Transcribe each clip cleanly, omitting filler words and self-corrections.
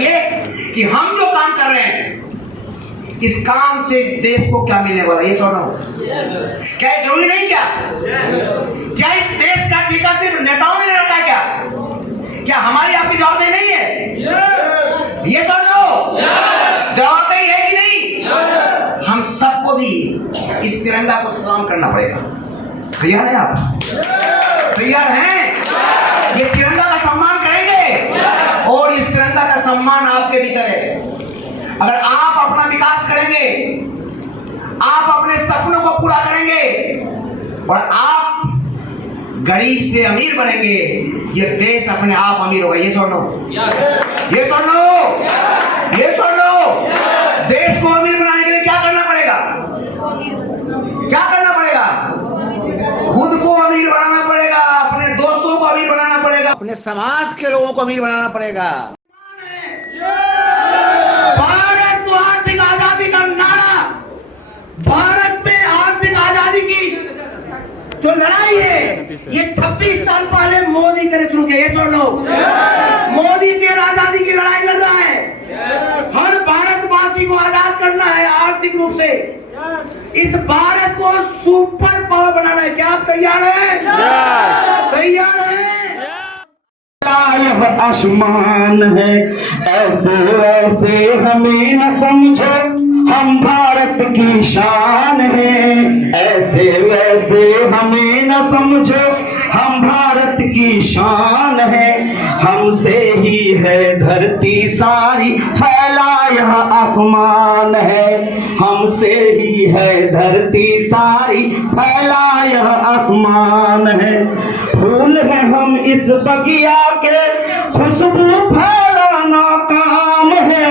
बताइए कि हम जो काम कर रहे हैं इस काम से इस देश को क्या मिलने वाला, ये सुनो। क्या जरूरी नहीं क्या? क्या इस देश का ठेका सिर्फ नेताओं ने रखा है क्या? क्या हमारी आपकी जवाबदेही नहीं है? ये सुनो, जवाबदेही है कि नहीं? हम सबको भी इस तिरंगा को सलाम करना पड़ेगा। तैयार हैं आप? तैयार हैं? ये तिरंगा का सम्मान करेंगे और इस तिरंगा का सम्मान आपके भीतर है। अगर आप अपना विकास करेंगे, आप अपने सपनों को पूरा करेंगे और आप गरीब से अमीर बनेंगे, ये देश अपने आप अमीर होगा। ये सुनो, ये सुनो, ये सुनो। देश को अमीर बनाने के लिए क्या करना पड़ेगा? क्या करना पड़ेगा? खुद को अमीर बनाना पड़ेगा, अपने दोस्तों को अमीर बनाना पड़ेगा, अपने समाज के लोगों को अमीर बनाना पड़ेगा। भारत को आर्थिक आजादी का नारा, भारत में आर्थिक आजादी की जो लड़ाई है ये 26 साल पहले मोदी करे शुरू किया। ये सुन लो, मोदी के आजादी की लड़ाई लड़ रहा है। हर भारतवासी को आजाद करना है आर्थिक रूप से। इस भारत को सुपर पावर बनाना है। क्या आप तैयार हैं? तैयार हैं? यह आसमान है, ऐसे वैसे हमें न समझो, हम भारत की शान है। ऐसे वैसे हमें न समझो, हम भारत की शान है। हमसे ही है धरती सारी, फैला यह आसमान है। हमसे ही है धरती सारी, फैला यह आसमान है। फूल हैं हम इस बगिया के, खुशबू फैलाना काम है।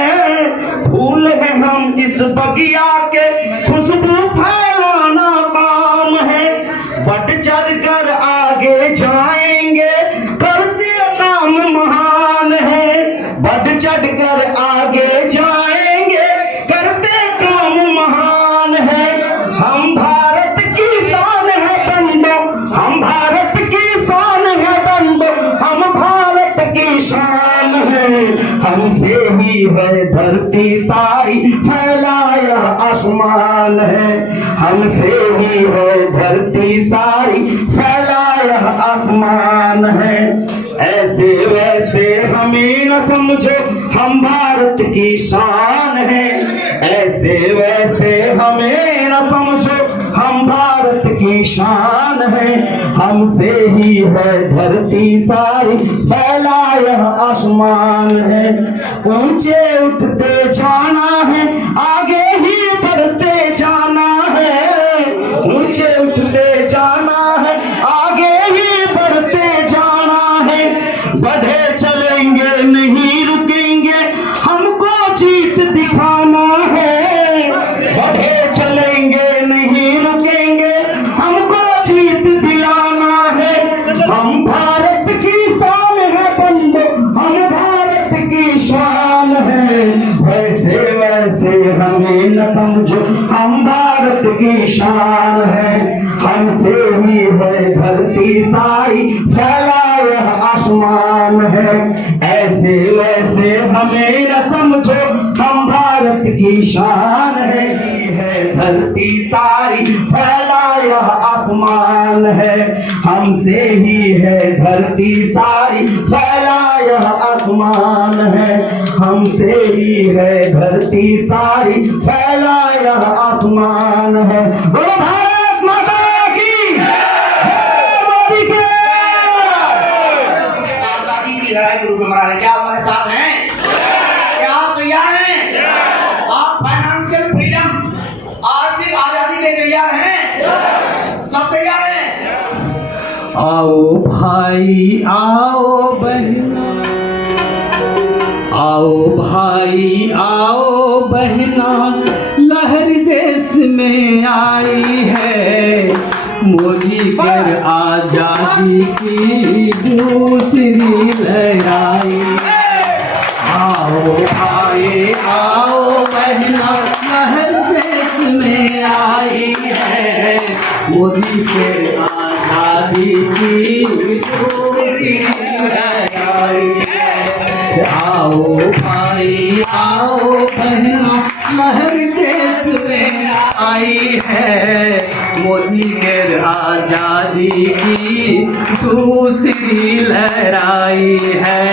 फूल हैं हम इस बगिया के, खुशबू फैलाना काम है। बढ़ चढ़ कर आगे जाएंगे, करते काम महान है। बढ़ चढ़ कर आगे जाएंगे, करते काम महान है। हम भारत की शान है बंदो, हम भारत की शान है बंदो, हम भारत की शान है। हमसे ही है धरती सारी, फैलाया आसमान है। हमसे ही है धरती सारी, फैलाया आसमान है। ऐसे वैसे हमें न समझो, हम भारत की शान है। ऐसे वैसे हमें न समझो, हम भारत की शान है। हमसे ही है धरती सारी, फैला यह आसमान है। ऊंचे उठते जाना है, आगे ही बढ़ते जाना है। ऊंचे उठते जाना है, आगे ही बढ़ते जाना है। बढ़े चलेंगे नहीं रुकेंगे, हमको जीत दिखाना है। बढ़े चलेंगे नहीं रुकेंगे, हमको जीत दिलाना है। हम भारत की शान है बंदो, हम भारत की शान है। वैसे वैसे हमें न समझो, हम भारत की शान है। हमसे ही है धरती सारी, फैला यह आसमान है। ऐसे वैसे हमें न समझो, हम भारत की शान है। धरती सारी, फैला यह आसमान है। हमसे ही है धरती सारी, फैला यह आसमान है। हमसे ही है धरती सारी, फैला यह आसमान है। बोलो भारत माता की जय, मोदी के आजादी की लड़ाई ग्रुप में मना। क्या हमारे साथ हैं? क्या आप तैयार हैं? आप फाइनेंशियल फ्रीडम, आर्थिक आजादी के तैयार हैं? सब तैयार हैं? आओ भाई आओ बहना, आओ भाई आओ बहना, लहर देश में आई है। मोदी कर आजादी की दूसरी लहराई। आओ भाई आओ बहना, लहर देश में आई है। मोदी के आजादी की दूसरी लहराई है। आओ भाई आओ बहना लहर देश में आई है, मोदी के आजादी की दूसरी लहर आई है।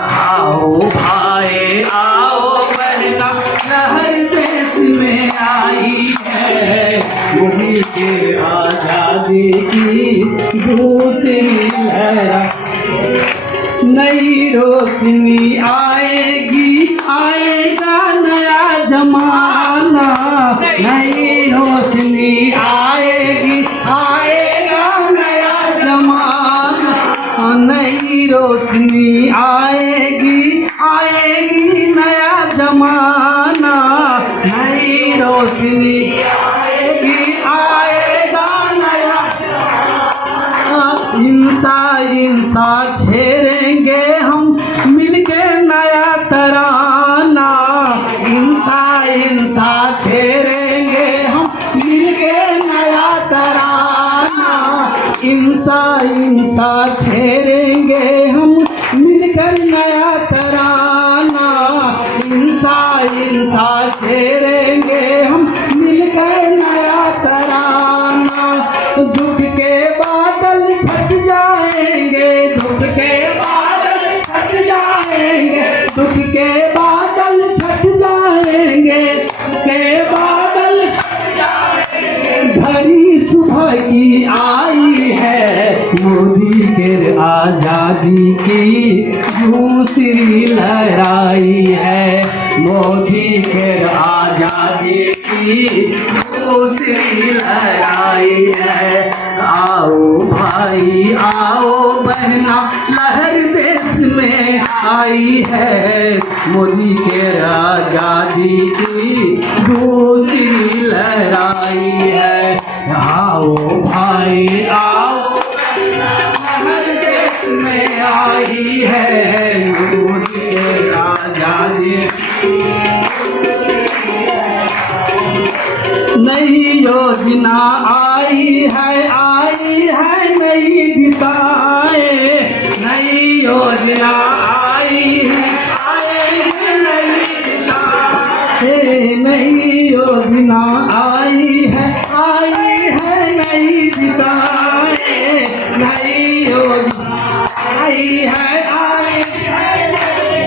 आओ भाई आओ बहना लहर देश में आई है, मोदी के आजादी की दूसरी लहर। नई रोशनी आएगी, आएगा नया जमाना, नई रोशनी आएगी, आएगा नया जमाना, नई रोशनी आएगी, आएगी नया जमाना, नई रोशनी आएगी, आएगा नया। इंसा छेड़ेंगे हम मिलके नया तराना, इंसा छेड़ेंगे हम मिलके नया तराना, इंसा छेड़ेंगे हम मिलकर नया तराना, इंसा छेड़ेंगे हम मिलकर नया तराना। दुख के बादल छट जाएंगे, दुख के बादल छट जाएंगे, दुख के बादल छट जाएंगे, दुख के बादल छट जाएंगे। घड़ी सुबह की आई है, मोदी के आजादी की दूसरी लहर आई है, मोदी के आजादी की दूसरी लहर आई है। आओ भाई आओ बहना लहर देश में आई है, मोदी के आजादी की दूसरी लहर आई है। आओ भाई आओ लहर देश में आई है, मोदी के आजादी। नई योजना आई है नई दिशाएं, नई योजना आई है नई दिशाएं, नई योजना आई है नई दिशाएं, नई योजना आई है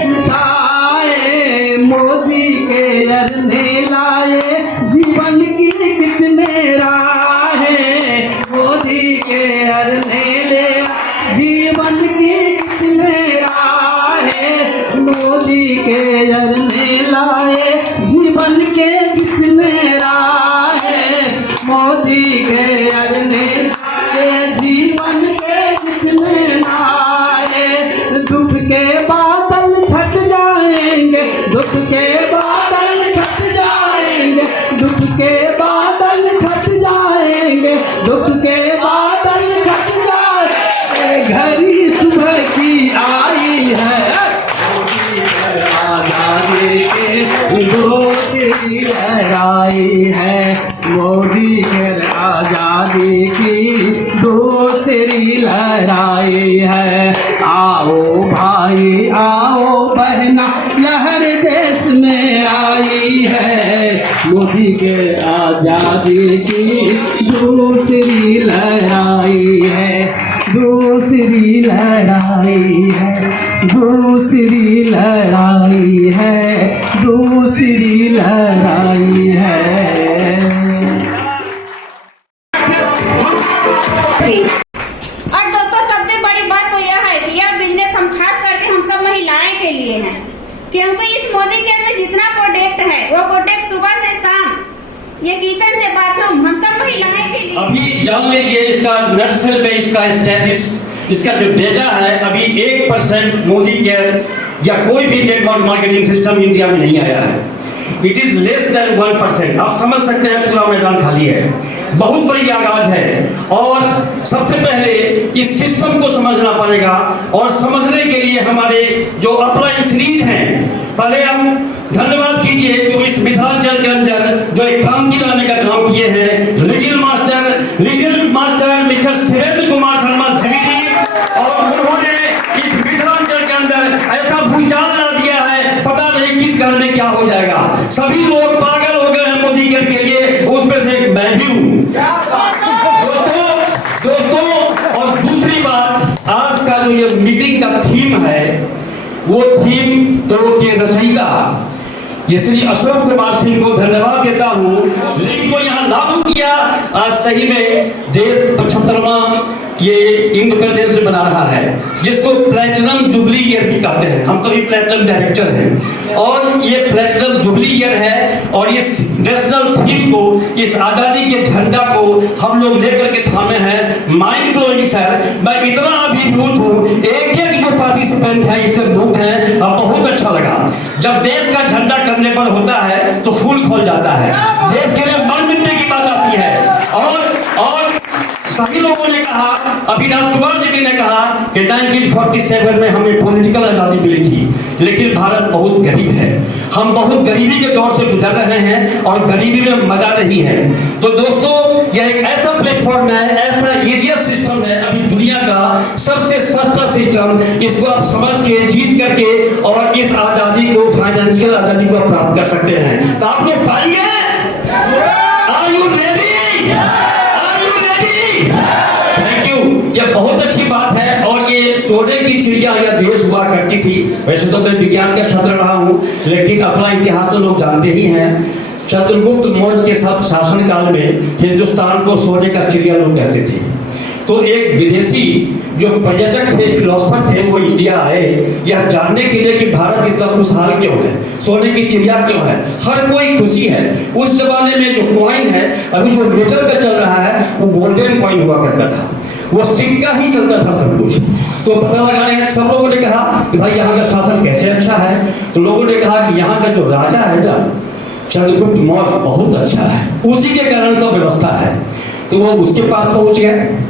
दिशाएं। मोदी के अरने लाए जीवन की कितने राहें, मोदी के अरने ले जीवन की कितने राहें, मोदी के अरने लाए जीवन के जितने राहें, मोदी के अरने लाए जीवन के जितने राहें। दुख के बादल छट जाएंगे, दुख के बादल छट जाएंगे, दुख के बादल छट जाएंगे, दुख के बादल छट जाएंगे। घड़ी सुबह की आई है, आजादी के दूसरी लहर आई है, मोदी के आजादी की दूसरी लहर आई है। आओ भाई आओ बहना लहर देश में आई है, मोदी के आजादी की दूसरी लहर आई है, दूसरी लहर आई है, दूसरी लहर आई है, दूसरी लहर आई है। और दोस्तों सबसे बड़ी बात तो यह है कि यह बिजनेस हम खास करके हम सब महिलाएं के लिए है, क्योंकि इस मोदी केयर में जितना प्रोडक्ट है वो प्रोडक्ट सुबह से शाम ये किचन से बाथरूम हम सब महिलाएं के लिए। अभी जान लीजिए इसका नर्सरी पे इसका स्टेटस, इसका जो डेटा है अभी 1% मोदी केयर या कोई भी नेटवर्क मार्केटिंग सिस्टम इंडिया में नहीं आया है। It is less than 1%। आप समझ सकते हैं पूरा मैदान खाली है, बहुत बड़ी आगाज है। और सबसे पहले इस सिस्टम को समझना पड़ेगा, और समझने के लिए हमारे जो अप्लायंस हैं, पहले हम धन्यवाद कीजिए कि इस मिथिलांचल के अंदर जो एक क्रांति लाने का काम किए हैं little master mister Surendra Kumar Sharma Shri, और उन्होंने इस मिथिलांचल के अंदर ऐसा भूचाल घर में क्या हो जाएगा। सभी लोग पागल हो गए हैं मोदी केयर के लिए, उसमें से एक मैं भी हूं। दोस्तों और दूसरी बात, आज का जो ये मीटिंग का थीम है वो थीम तो के रचयिता ये श्री अशोक कुमार सिंह को धन्यवाद देता हूं, जिनको यहाँ लागू किया। आज सही में देश 75वां ये इंडिपेंडेंस बना रहा है, जिसको प्लैटिनम जुबली ईयर भी कहते हैं। हम सभी प्लैटिनम डायरेक्टर हैं और ये प्लैटिनम जुबली ईयर है और इस नेशनल थीम को, इस आजादी के झंडा को हम लोग लेकर के थामे हैं। माइंड ब्लोइंग सर, मैं इतना अभिभूत हूँ। एक एक जो पार्टिसिपेंट है इससे मुक्त है, अब बहुत अच्छा लगा। जब देश का झंडा कंधे पर होता है तो फूल खोल जाता है, देश के लिए मर मिटने की बात आती है। और सभी लोगों ने कहा, अभी राजकुमार जी ने कहा कि 1947 में हमें पॉलिटिकल आजादी मिली थी, लेकिन भारत बहुत गरीब है। हम बहुत गरीबी के दौर से गुजर रहे हैं और गरीबी में मजा नहीं है। तो दोस्तों यह एक ऐसा प्लेटफॉर्म है, ऐसा एरिया सिस्टम है, अभी दुनिया का सबसे सस्ता सिस्टम। इसको आप समझ के जीत करके और इस आजादी को, फाइनेंशियल आजादी को प्राप्त कर सकते हैं। तो आप लोग पाएंगे? Are you ready? Thank you. यह बहुत अच्छी बात है। और ये सोने की चिड़िया यह देश हुआ करती थी। वैसे तो मैं विज्ञान का छात्र रहा हूँ, लेकिन अपना इतिहास तो लोग जानते ही हैं। चंद्रगुप्त मौर्य के सब शासन काल में हिंदुस्तान को सोने का चिड़िया लोग कहते थे। तो एक विदेशी जो पर्यटक थे, फिलोसफर थे, वो इंडिया आए यह जानने के लिए कि भारत इतना खुशहाल क्यों है, सोने की चिड़िया क्यों है, हर कोई खुशी है। उस जमाने में जो कॉइन है, अभी जो मीटर का चल रहा है, वो गोल्डन कॉइन हुआ करता था, वो सिक्का ही चलता था सब कुछ। तो पता लगाने सब लोगों ने कहा कि भाई यहाँ का शासन कैसे अच्छा है। तो लोगों ने कहा कि यहाँ का जो राजा है ना, चंद्रगुप्त मौर्य, बहुत अच्छा है, उसी के कारण सब व्यवस्था है। तो वो उसके पास पहुंच गए।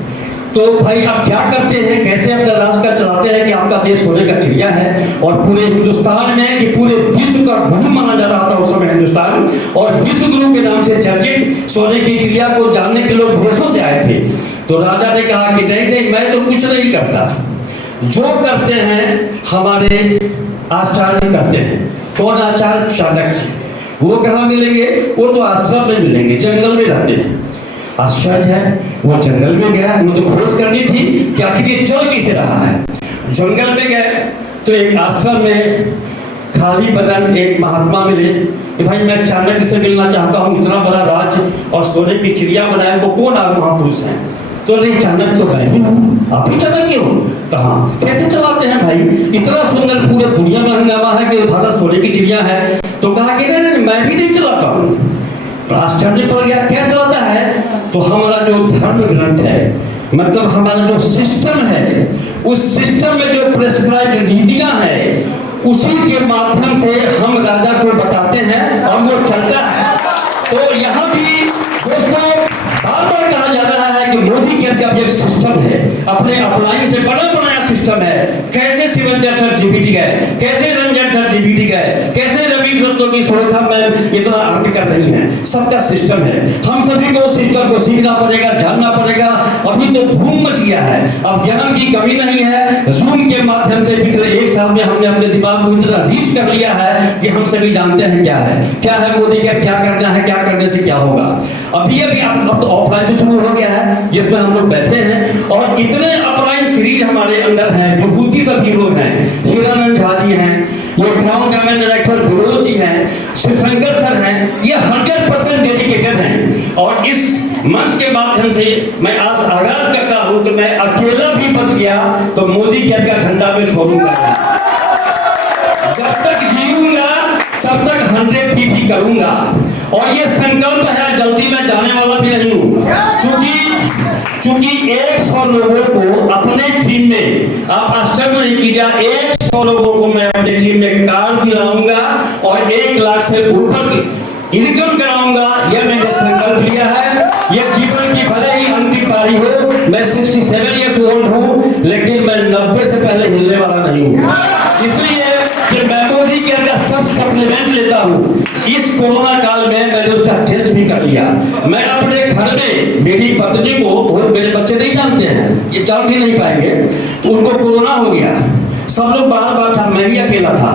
तो भाई आप क्या करते हैं, कैसे अपना राज का चलाते हैं कि आपका देश सोने का चिड़िया है। और पूरे हिंदुस्तान में कि पूरे विश्व का गुरु माना जा रहा था उस समय हिंदुस्तान, और विश्व गुरु के नाम से चर्चित सोने की चिड़िया को जानने के लोग विदेशों से आए थे। तो राजा ने कहा कि नहीं नहीं, मैं तो कुछ नहीं करता, जो करते हैं हमारे आचार्य करते हैं। कौन आचार्य? चाणक्य। वो कहाँ मिलेंगे? वो तो आश्रम में मिलेंगे, जंगल में रहते हैं। आश्चर्य है, वो जंगल में गया, मुझे खोज करनी थी कि आखिर ये चल कैसे रहा है। जंगल में गए तो एक आश्रम में खाली बदन एक महात्मा मिले कि भाई मैं चाणक्य से मिलना चाहता हूँ, इतना बड़ा राज्य और सोने की चिड़िया बनाए, वो कौन महापुरुष है? तो नहीं, चाणक्य तो मैं ही हूँ, आप ही चाणक्य हो। तो हाँ, कैसे चलाते हैं भाई, इतना सुंदर पूरे दुनिया में हंगामा है कि भारत सोने की चिड़िया है। तो कहा कि नहीं, मैं भी नहीं चलाता हूँ। आश्चर्य पड़ गया, क्या चलाता है? तो हमारा जो धर्म ग्रंथ है, मतलब हमारा जो सिस्टम है, उस सिस्टम में जो प्रेस्क्राइब्ड नीतियां हैं, उसी के माध्यम से हम राजा को बताते हैं और वो चलता है। तो यहाँ भी दोस्तों बार बार कहा जा रहा है कि मोदी केयर का एक सिस्टम है, अपने अपलाइन से बड़ा बनाया सिस्टम है। कैसे शिवंजन सर जीपीटी गए, कैसे रंजन सर जीपीटी गए, कैसे रवि दोस्तों की सुरक्षा में इतना आगे कर रही है, सबका सिस्टम है। हम सभी को सिस्टम को सीखना पड़ेगा, जानना पड़ेगा। अभी तो धूम मच गया है, अब ज्ञान की कमी नहीं है। जूम के माध्यम से पिछले एक साल में हमने अपने दिमाग को इतना रीच कर लिया है कि हम सभी जानते हैं क्या है मोदी केयर, क्या करना है, क्या करने से क्या होगा। अभी अब तो ऑफलाइन भी शुरू हो गया है, जिसमें हम लोग बैठे हैं और इतने अपलाइन सीरीज हमारे अंदर है। विभूति सब हीरो हैं, हीरानंद झा जी हैं, ये crown government director Vinod ji हैं, शिवशंकर सर हैं, ये 100% डेडिकेटेड हैं। और इस मंच के माध्यम से मैं आज आगाज करता हूं कि मैं अकेला भी बच गया तो मोदी केयर का झंडा में छोड़ूंगा। जब तक जीऊंगा तब तक 100 भी करूंगा। और ये संकल्प है, जल्दी मैं जाने वाला भी नहीं हूं, क्योंकि 100 लोगों को अपने टीम में, आप आश्चर्य नहीं कीजिए, 100 लोगों को मैं अपने टीम में कार दिलाऊंगा और 1 लाख से ऊपर इनकम कराऊंगा। यह मैंने संकल्प लिया है। यह जीवन की भले ही अंतिम पारी हो, मैं 67 ईयर्स ओल्ड हूं, लेकिन मैं 90 से पहले हिलने वाला नहीं हूं। इसलिए कि मैं मोदी केयर का सब सप्लीमेंट लेता हूं। इस कोरोना काल में मैंने उसका टेस्ट भी कर लिया। मैं अपने घर में मेरी पत्नी को, और मेरे बच्चे नहीं जानते हैं, ये जान भी नहीं पाएंगे, तो उनको कोरोना हो गया। सब लोग बाहर था, मैं ही अकेला था।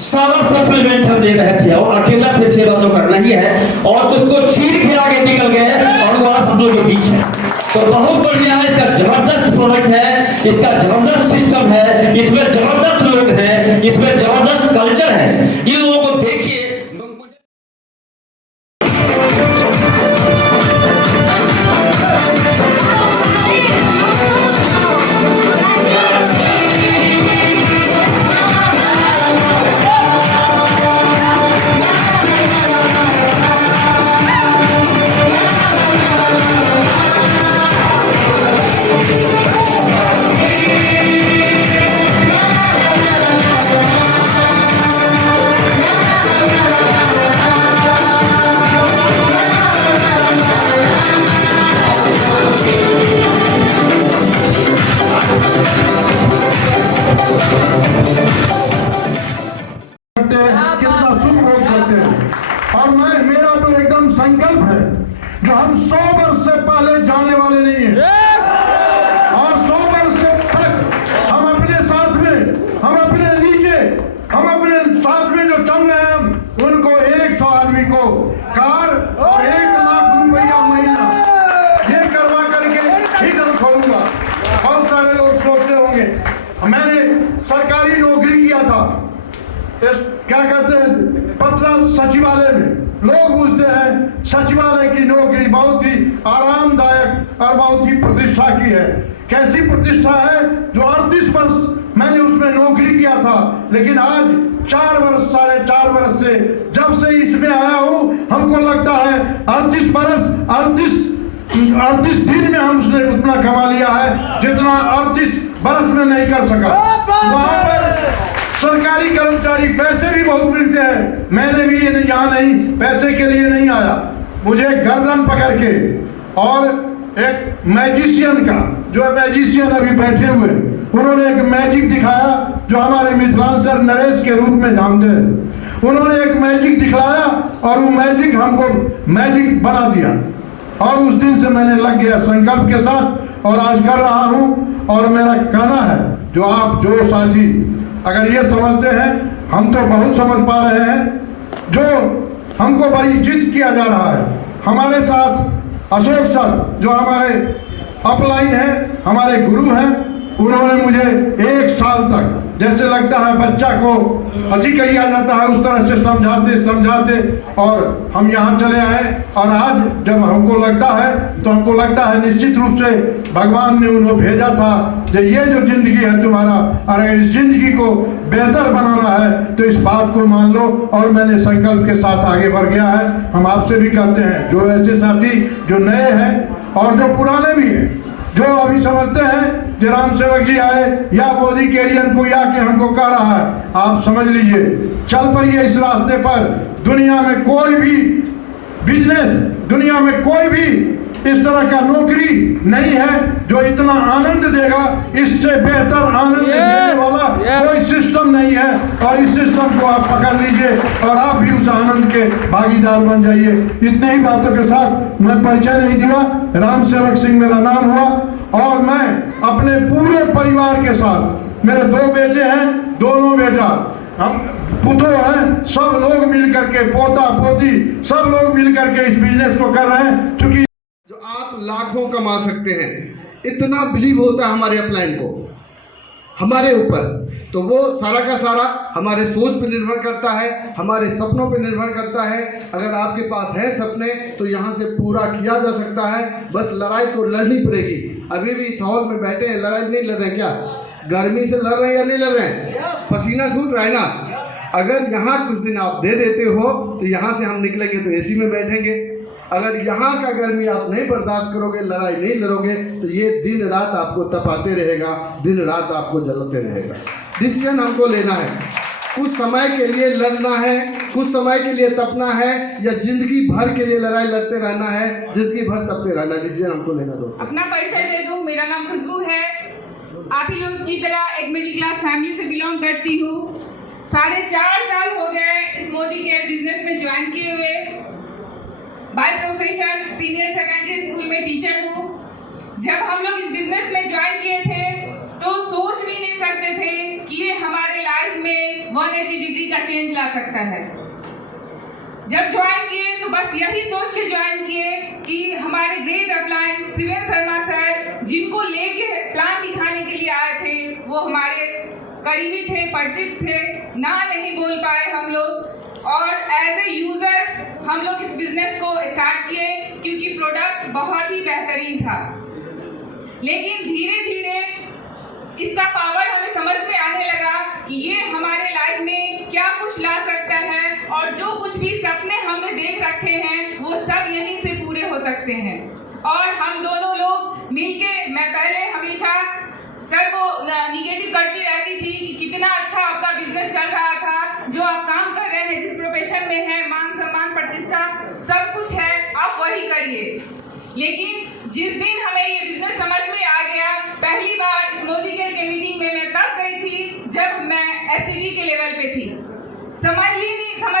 सारा सप्लीमेंट हम दे रहे थे और अकेला थे, सेवा तो करना ही है, और उसको चीर के आगे निकल गए और वो आज हम लोग के बीच है। तो बहुत बढ़िया है, इसका जबरदस्त प्रोडक्ट है, इसका जबरदस्त सिस्टम है, इसमें जबरदस्त लोग हैं, इसमें जबरदस्त कल्चर है। इन लोगों को देखिए। कितना सुख भोग सकते हैं। और मेरा तो एकदम संकल्प है, जो हम 100 वर्ष से पहले जाने वाले नहीं हैं, और 100 वर्ष से तक हम अपने साथ में, हम अपने नीचे, हम अपने साथ में जो चल रहे हैं, उनको 100 आदमी को कार और 1 लाख रुपया महीना ये करवा करके ही दल खोलूंगा। बहुत सारे लोग सोचते होंगे, मैंने सरकारी नौकरी किया था, क्या कहते हैं, पटना सचिवालय में। लोग पूछते हैं सचिवालय की नौकरी बहुत ही आरामदायक और बहुत ही प्रतिष्ठा की है। कैसी प्रतिष्ठा है, जो 38 वर्ष मैंने उसमें नौकरी किया था, लेकिन आज 4 वर्ष 4.5 वर्ष से जब से इसमें आया हूं, हमको लगता है 38 दिन में हम उसने उतना कमा लिया है जितना 38 वर्ष में नहीं कर सका। वहां पर सरकारी कर्मचारी पैसे भी बहुत मिलते हैं। मैंने भी यहाँ नहीं पैसे के लिए नहीं आया, मुझे गर्दन पकड़ के और एक मैजिशियन का, जो मैजिशियन अभी बैठे हुए, उन्होंने एक मैजिक दिखाया जो हमारे मिथिलांचल नरेश के रूप में जानते हैं। उन्होंने एक मैजिक दिखलाया और वो मैजिक हमको मैजिक बना दिया, और उस दिन से मैंने लग गया संकल्प के साथ, और आज कर रहा हूँ। और मेरा कहना है, जो आप जो साथी अगर ये समझते हैं, हम तो बहुत समझ पा रहे हैं, जो हमको बड़ी जिद किया जा रहा है। हमारे साथ अशोक सर, जो हमारे अपलाइन हैं, हमारे गुरु हैं, उन्होंने मुझे 1 साल तक, जैसे लगता है बच्चा को अति किया जाता है, उस तरह से समझाते और हम यहाँ चले आए। और आज जब हमको लगता है, तो हमको लगता है निश्चित रूप से भगवान ने उन्हें भेजा था कि ये जो जिंदगी है तुम्हारा, और अगर इस जिंदगी को बेहतर बनाना है तो इस बात को मान लो। और मैंने संकल्प के साथ आगे बढ़ गया है। हम आपसे भी कहते हैं, जो ऐसे साथी जो नए हैं और जो पुराने भी हैं, जो अभी समझते हैं कि राम सेवक जी आए या मोदी कैरियर को या के हमको कह रहा है, आप समझ लीजिए, चल पड़िए इस रास्ते पर। दुनिया में कोई भी बिजनेस, दुनिया में कोई भी इस तरह का नौकरी नहीं है जो इतना आनंद देगा। इससे बेहतर आनंद देने वाला कोई सिस्टम नहीं है, और इस सिस्टम को आप पकड़ लीजिए और आप भी उस आनंद के भागीदार बन जाइए। इतने ही बातों के साथ मैं परिचय नहीं दिया, राम सेवक सिंह मेरा नाम हुआ, और मैं अपने पूरे परिवार के साथ, मेरे 2 बेटे हैं, दोनों बेटा, हम पुतो हैं, सब लोग मिल करके, पोता पोती सब लोग मिल करके इस बिजनेस को कर रहे हैं। क्योंकि जो आप लाखों कमा सकते हैं, इतना बिलीव होता है हमारे अपलाइन को, हमारे ऊपर, तो वो सारा का सारा हमारे सोच पे निर्भर करता है, हमारे सपनों पे निर्भर करता है। अगर आपके पास है सपने तो यहाँ से पूरा किया जा सकता है। बस लड़ाई तो लड़नी पड़ेगी। अभी भी इस हॉल में बैठे हैं, लड़ाई नहीं लड़ रहे क्या? गर्मी से लड़ रहे हैं या नहीं लड़ रहे हैं? पसीना छूट रहा है ना। अगर यहाँ कुछ दिन आप दे देते हो तो यहाँ से हम निकलेंगे तो एसी में बैठेंगे। अगर यहाँ का गर्मी आप नहीं बर्दाश्त करोगे, लड़ाई नहीं लड़ोगे, तो ये दिन रात आपको तपाते रहेगा, दिन रात आपको जलते रहेगा। डिसीजन हमको लेना है, कुछ समय के लिए लड़ना है, कुछ समय के लिए तपना है, या जिंदगी भर के लिए लड़ाई लड़ते रहना है, जिंदगी भर तपते रहना है। डिसीजन हमको लेना दो। अपना परिचय दे दूं, मेरा नाम खुशबू है। आप ही लोग की तरह एक मिडिल क्लास फैमिली से बिलोंग करती हूँ। 4.5 साल हो गए इस मोदी केयर बिजनेस में ज्वाइन किए हुए। By profession senior secondary school में टीचर हूँ। जब हम लोग इस बिजनेस में ज्वाइन किए थे तो सोच भी नहीं सकते थे कि ये हमारे लाइफ में 180 डिग्री का चेंज ला सकता है। जब ज्वाइन किए तो बस यही सोच के ज्वाइन किए कि हमारे great upline Shivendra Sharma sir, जिनको लेके प्लान दिखाने के लिए आए थे, वो हमारे करीबी थे, परिचित थे, ना नहीं बोल पाए हम लोग। और एज ए यूजर हम लोग इस बिजनेस को स्टार्ट किए क्योंकि प्रोडक्ट बहुत ही बेहतरीन था। लेकिन धीरे धीरे इसका पावर हमें समझ में आने लगा कि ये हमारे लाइफ में क्या कुछ ला सकता है, और जो कुछ भी सपने हमने देख रखे हैं वो सब यहीं से पूरे हो सकते हैं। और हम दोनों लोग मिलके, मैं पहले हमेशा सर को निगेटिव करती रहती थी कि कितना अच्छा आपका बिजनेस चल रहा था, जो आप काम कर रहे हैं, जिस प्रोफेशन में है, मान सम्मान प्रतिष्ठा सब कुछ है, आप वही करिए। लेकिन जिस दिन हमें ये बिजनेस समझ में आ गया, पहली बार इस मोदी केयर के मीटिंग में मैं तब गई थी जब मैं एससीडी के लेवल पे थी। समझ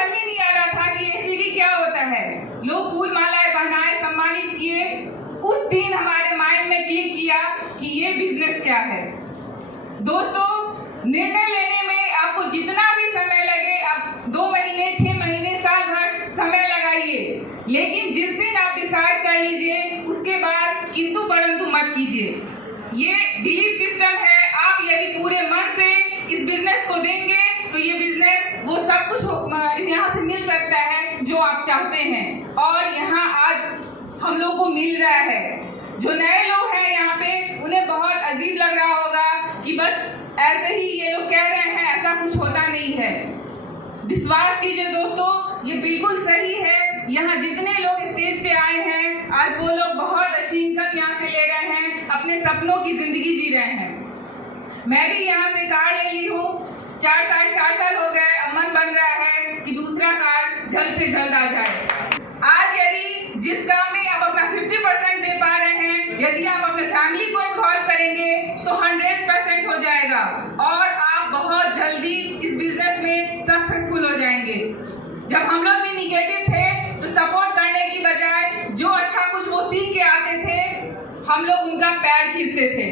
में नहीं आ रहा था कि एससीडी क्या होता है। लोग फूल मालाएं पहनाए, सम्मानित किए। उस दिन हमारे माइंड में क्लिक किया कि ये बिजनेस क्या है। दोस्तों, निर्णय लेने में आपको जितना भी समय लगे, आप 2 महीने, 6 महीने, साल भर समय लगाइए, लेकिन जिस दिन आप डिसाइड कर लीजिए उसके बाद किंतु परंतु मत कीजिए। ये बिलीफ सिस्टम है। आप यदि पूरे मन से इस बिजनेस को देंगे तो ये बिजनेस वो सब कुछ यहाँ से मिल सकता है जो आप चाहते हैं, और यहाँ आज हम लोग को मिल रहा है। जो नए लोग हैं यहाँ पे, उन्हें बहुत अजीब लग रहा होगा कि बस ऐसे ही ये लोग कह रहे हैं, ऐसा कुछ होता नहीं है। विश्वास कीजिए दोस्तों, ये बिल्कुल सही है। यहाँ जितने लोग स्टेज पे आए हैं, आज वो लोग बहुत अच्छी इनकम यहाँ से ले रहे हैं, अपने सपनों की जिंदगी जी रहे हैं। मैं भी यहाँ से कार ले ली हूँ, 4 साल हो गए। अब मन बन रहा है कि दूसरा कार जल्द से जल्द आ जाए। आज यदि जिस काम में आप अपना 50% दे पा रहे हैं, यदि आप अपने फैमिली को इन्वॉल्व करेंगे तो 100% हो जाएगा, और आप बहुत जल्दी इस बिजनेस में सक्सेसफुल हो जाएंगे। जब हम लोग भी निगेटिव थे तो सपोर्ट करने की बजाय जो अच्छा कुछ वो सीख के आते थे, हम लोग उनका पैर खींचते थे।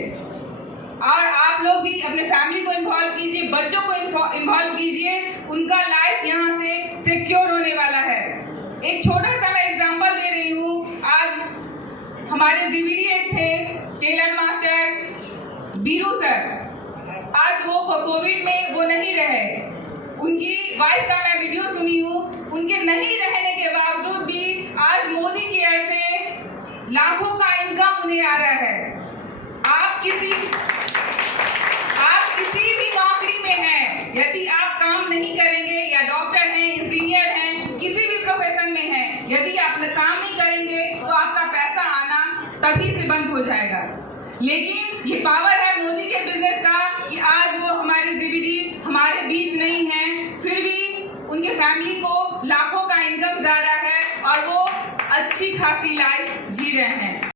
और आप लोग भी अपने फैमिली को इन्वॉल्व कीजिए, बच्चों को इन्वॉल्व कीजिए, उनका लाइफ यहाँ से सिक्योर होने वाला है। एक छोटा सा मैं एग्जांपल दे रही हूँ। आज हमारे डीवीडी थे टेलर मास्टर बीरू सर, आज वो कोविड में वो नहीं रहे। उनकी वाइफ का मैं वीडियो सुनी हूँ, उनके नहीं रहने के बावजूद भी आज मोदी केयर से लाखों का इनकम उन्हें आ रहा है। आप किसी भी नौकरी में हैं, यदि आप काम नहीं करेंगे, या डॉक्टर हैं, इंजीनियर हैं, किसी भी प्रोफेशन में हैं, यदि आप काम नहीं करेंगे तो आपका पैसा आना तभी से बंद हो जाएगा। लेकिन ये पावर है मोदी के बिजनेस का कि आज वो हमारी डीवीडी हमारे बीच नहीं है, फिर भी उनके फैमिली को लाखों का इनकम जा रहा है और वो अच्छी खासी लाइफ जी रहे हैं।